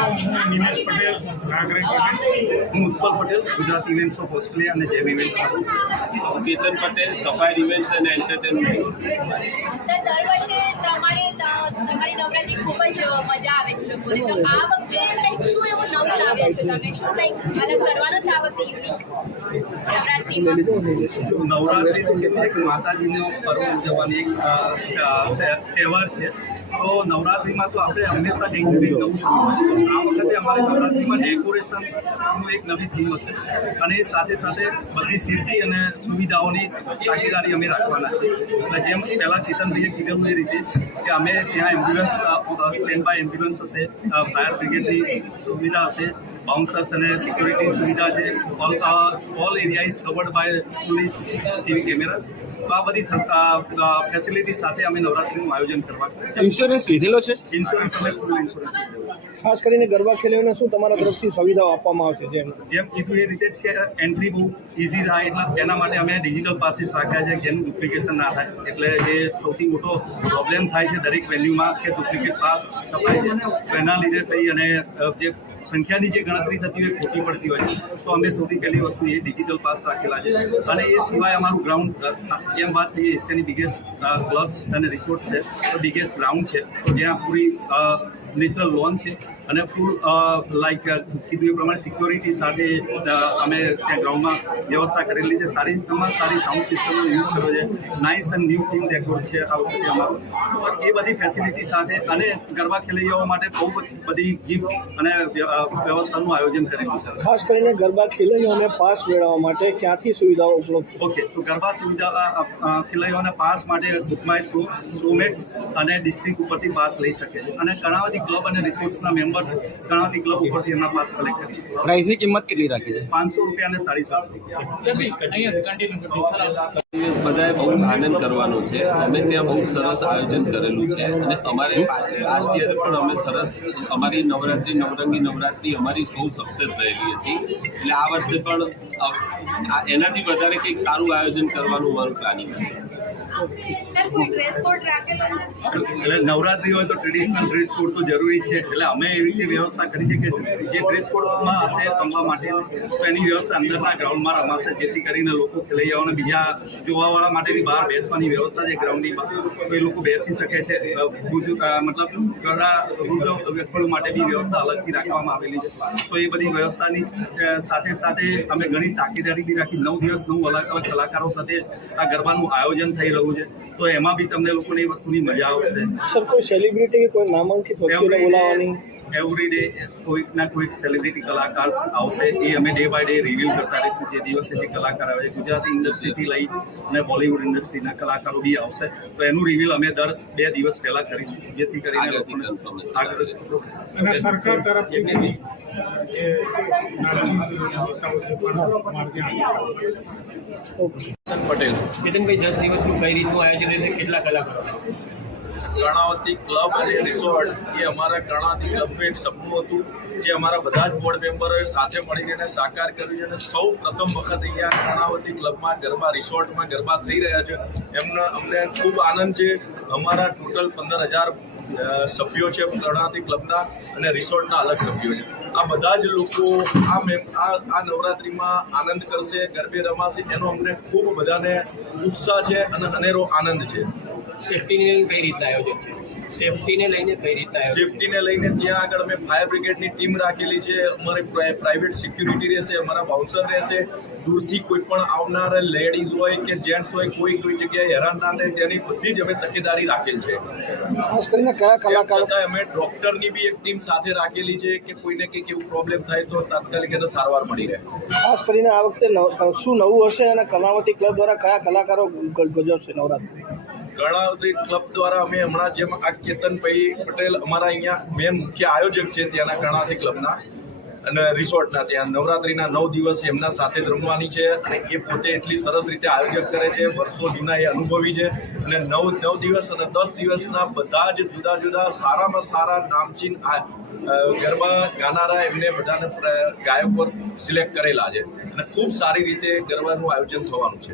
હું નિમેશ પટેલ નાગરિક હું Utpal Patel Gujarat events of Australia અને જેમ કેતન પટેલ સફાઈ ઇવેન્ટ્સ અને એન્ટરટેનમેન્ટ સર દર વર્ષે તમારે તમારી નવરાત્રી ખૂબ જ મજા આવે છે લોકોને. તો આ વખતે નવું છો. નવરાત્રિ કેવું માતાજીનો પર્વ ઉજવવાની એક તહેવાર છે. તો નવરાત્રિમાં તો આપણે હંમેશા કંઈક નવી નવું આ વખતે અમારે નવરાત્રિમાં ડેકોરેશનનું એક નવી થીમ હશે. અને સાથે સાથે બધી સેફટી અને સુવિધાઓની તાકીદારી અમે રાખવાના છે એટલે જેમ પહેલાં કેતનભાઈએ કીધેલું એ રીતે કે અમે ત્યાં એમ્બ્યુલન્સ સ્ટેન્ડ બાય એમ્બ્યુલન્સ હશે ફાયર બ્રિગેડની સુવિધા હશે બાઉન્સર્સ અને સિક્યોરિટી સુવિધા છે. All all area is covered by fully CCTV cameras તો આ બધી ફેસિલિટી સાથે અમે નવરાત્રિનું આયોજન કરવા ઇન્સ્યોરન્સ લીધેલો છે? ઇન્સ્યોરન્સ અમે ફૂલ ઇન્સ્યોરન્સ ખાસ કરીને ગરબા ખેલાડીઓને શું તમારા તરફથી સુવિધાઓ આપવામાં આવશે જેમ? જેમ કીધું એ રીતે જ કે એન્ટ્રી બહુ ઇઝી થાય એટલે એના માટે અમે ડિજિટલ પાસીસ રાખ્યા છે જેનું ડુપ્લિકેશન ના થાય. એટલે જે સૌથી મોટો પ્રોબ્લેમ થાય છે દરેક વેન્યુમાં કે ડુપ્લિકેટ પાસ છપાય છે તો એના લીધે થઈ અને જે સંખ્યાની જે ગણતરી થતી હોય ખોટી પડતી હોય તો અમે સૌથી પહેલી વસ્તુ એ ડિજિટલ પાસ રાખેલા છે. અને એ સિવાય અમારું ગ્રાઉન્ડ જેમ વાત થઈ એશિયાની બિગેસ્ટ ક્લબ અને રિસોર્ટ છે, તો બિગેસ્ટ ગ્રાઉન્ડ છે. તો જ્યાં પૂરી નેચરલ લોન છે. અને ફૂલ લાઈક કીધું એ પ્રમાણે સિક્યોરિટી સાથે અમે ત્યાં ગ્રાઉન્ડમાં વ્યવસ્થા કરેલી છે. સારી તમામ સારી સાઉન્ડ સિસ્ટમનો યુઝ કર્યો છે. Nice and new thing decor છે આ વખતે અમારું. તો એ બધી ફેસિલિટી સાથે અને ગરબા ખેલૈયાઓ માટે બહુ બધી ગિફ્ટ અને વ્યવસ્થાનું આયોજન કરેલું છે. ખાસ કરીને ગરબા ખેલાડીઓને પાસ મેળવવા માટે ક્યાંથી સુવિધાઓ ઉપલબ્ધ છે? ઓકે તો ગરબા સુવિધા અ, પાસ માટે બુકમાય શો શોમેટ્સ અને ડિસ્ટ્રિક્ટ ઉપરથી પાસ લઈ શકે છે. અને કર્ણાવતી ક્લબ અને રિસોર્સના મેમ્બર્સ કર્ણાવતી ક્લબ ઉપરથી એમના પાસ કલેક્ટ કરી શકે પ્રાઇસની કિંમત કેટલી રાખી છે? પાંચસો રૂપિયા અને સાડી સાતસો. રૂપિયા દિવસ બધાએ બહુ જ આનંદ કરવાનો છે. અમે ત્યાં બહુ સરસ આયોજન કરેલું છે અને અમારે લાસ્ટ યર પણ અમે સરસ અમારી નવરાત્રી નવરંગી નવરાત્રિ અમારી બહુ સક્સેસ રહેલી હતી. એટલે આ વર્ષે પણ એનાથી વધારે કંઈક સારું આયોજન કરવાનું અમારું પ્લાનિંગ છે. એટલે નવરાત્રી હોય તો ટ્રેડિશનલ ડ્રેસ કોડ તો જરૂરી છે. એટલે અમે એવી રીતે વ્યવસ્થા કરી છે કે જે ડ્રેસ કોડમાં હશે રમવા માટે, તો એની વ્યવસ્થા અંદરના ગ્રાઉન્ડમાં રમાશે, જેથી કરીને લોકો ખેલૈયાઓને બીજા જોવાવાળા માટેની બહાર બેસવાની વ્યવસ્થા છે ગ્રાઉન્ડની તો એ લોકો બેસી શકે છે. મતલબ ઘણા વૃદ્ધ વ્યક્તિઓ માટેની વ્યવસ્થા અલગથી રાખવામાં આવેલી છે. તો એ બધી વ્યવસ્થાની સાથે સાથે અમે ઘણી તાકીદારી બી રાખી. નવ દિવસ નવ અલગ અલગ કલાકારો સાથે આ ગરબાનું આયોજન થઈ રહ્યું છે તો એમાં બી તમને લોકોને એ વસ્તુની મજા આવશે. સર કોઈ સેલિબ્રિટી કોઈ નામાંકિત વ્યક્તિને બોલાવવાની? એવરી ડે કોઈક ના કોઈક સેલિબ્રિટી કલાકાર આવશે એ અમે ડે બાય ડે રિવીલ કરતા રહીશું જે દિવસે જે કલાકાર આવે ગુજરાતી ઇન્ડસ્ટ્રીથી લઈ અને બોલિવૂડ ઇન્ડસ્ટ્રીના કલાકારો બી આવશે. તો એનું રિવીલ અમે દર બે દિવસ પહેલા કરીશું. જેથી કરીને લોકોને આગળ અને સરકાર તરફથી પટેલ. કેતનભાઈ દસ દિવસનું કઈ રીતનું આયોજન રહેશે? કેટલા કલાકારો? કર્ણાવતી ક્લબ અને રિસોર્ટ એ અમારા કર્ણાવતી ક્લબનું એક સપનું હતું. જે અમારા બધા જ બોર્ડ મેમ્બરોએ સાથે મળીને એને સાકાર કર્યું છે અને સૌ પ્રથમ વખત અહીંયા કર્ણાવતી ક્લબમાં ગરબા રિસોર્ટમાં ગરબા થઈ રહ્યા છે. એમનો અમને ખૂબ આનંદ છે. અમારા ટોટલ પંદર હજાર સભ્યો છે કર્ણાવતી ક્લબના અને રિસોર્ટના અલગ સભ્યો છે. આ બધા જ લોકો આ મેમ આ આ નવરાત્રિમાં આનંદ કરશે, ગરબે રમાશે. એનો અમને ખૂબ બધાને ઉત્સાહ છે અને અનેરો આનંદ છે. સેફટીને લઈને કઈ રીતના આયોજન છે? સેફટીને લઈને કઈ રીતના આયોજન સેફટીને લઈને ત્યાં આગળ અમે ફાયર બ્રિગેડની ટીમ રાખેલી છે. અમારી પ્રાઇવેટ સિક્યુરિટી રહેશે અમારા બાઉન્સર રહેશે. દૂરથી કોઈ પણ આવનાર લેડીઝ હોય કે જેન્ટ્સ હોય કોઈ કોઈ જગ્યાએ હેરાન ના થાય તેની બધી જ અમે તકેદારી રાખેલ છે. ખાસ કરીને કયા કલાકાર? અમે ડોક્ટરની બી એક ટીમ સાથે રાખેલી છે કે કોઈને કંઈક એવું પ્રોબ્લેમ થાય તો તાત્કાલિક એને સારવાર મળી રહે. ખાસ કરીને આ વખતે શું નવું હશે અને કલાવતી ક્લબ દ્વારા કયા કલાકારો ગજવશે નવરાત્રી કર્ણાવતી ક્લબ દ્વારા અમે હમણાં જેમ આ કેતનભાઈ પટેલ અમારા અહીંયા મેન મુખ્ય આયોજક છે ત્યાંના કર્ણાવતી ક્લબના અને રિસોર્ટના ત્યાં. નવરાત્રિના નવ દિવસ એમના સાથે જ રમવાની છે અને એ પોતે એટલી સરસ રીતે આયોજક કરે છે. વર્ષો જૂના એ અનુભવી છે. અને નવ નવ દિવસ અને દસ દિવસના બધા જ જુદા જુદા સારામાં સારા નામચીન ગરબા ગાનારા એમને બધાને ગાયકો સિલેક્ટ કરેલા છે. અને ખૂબ સારી રીતે ગરબાનું આયોજન થવાનું છે.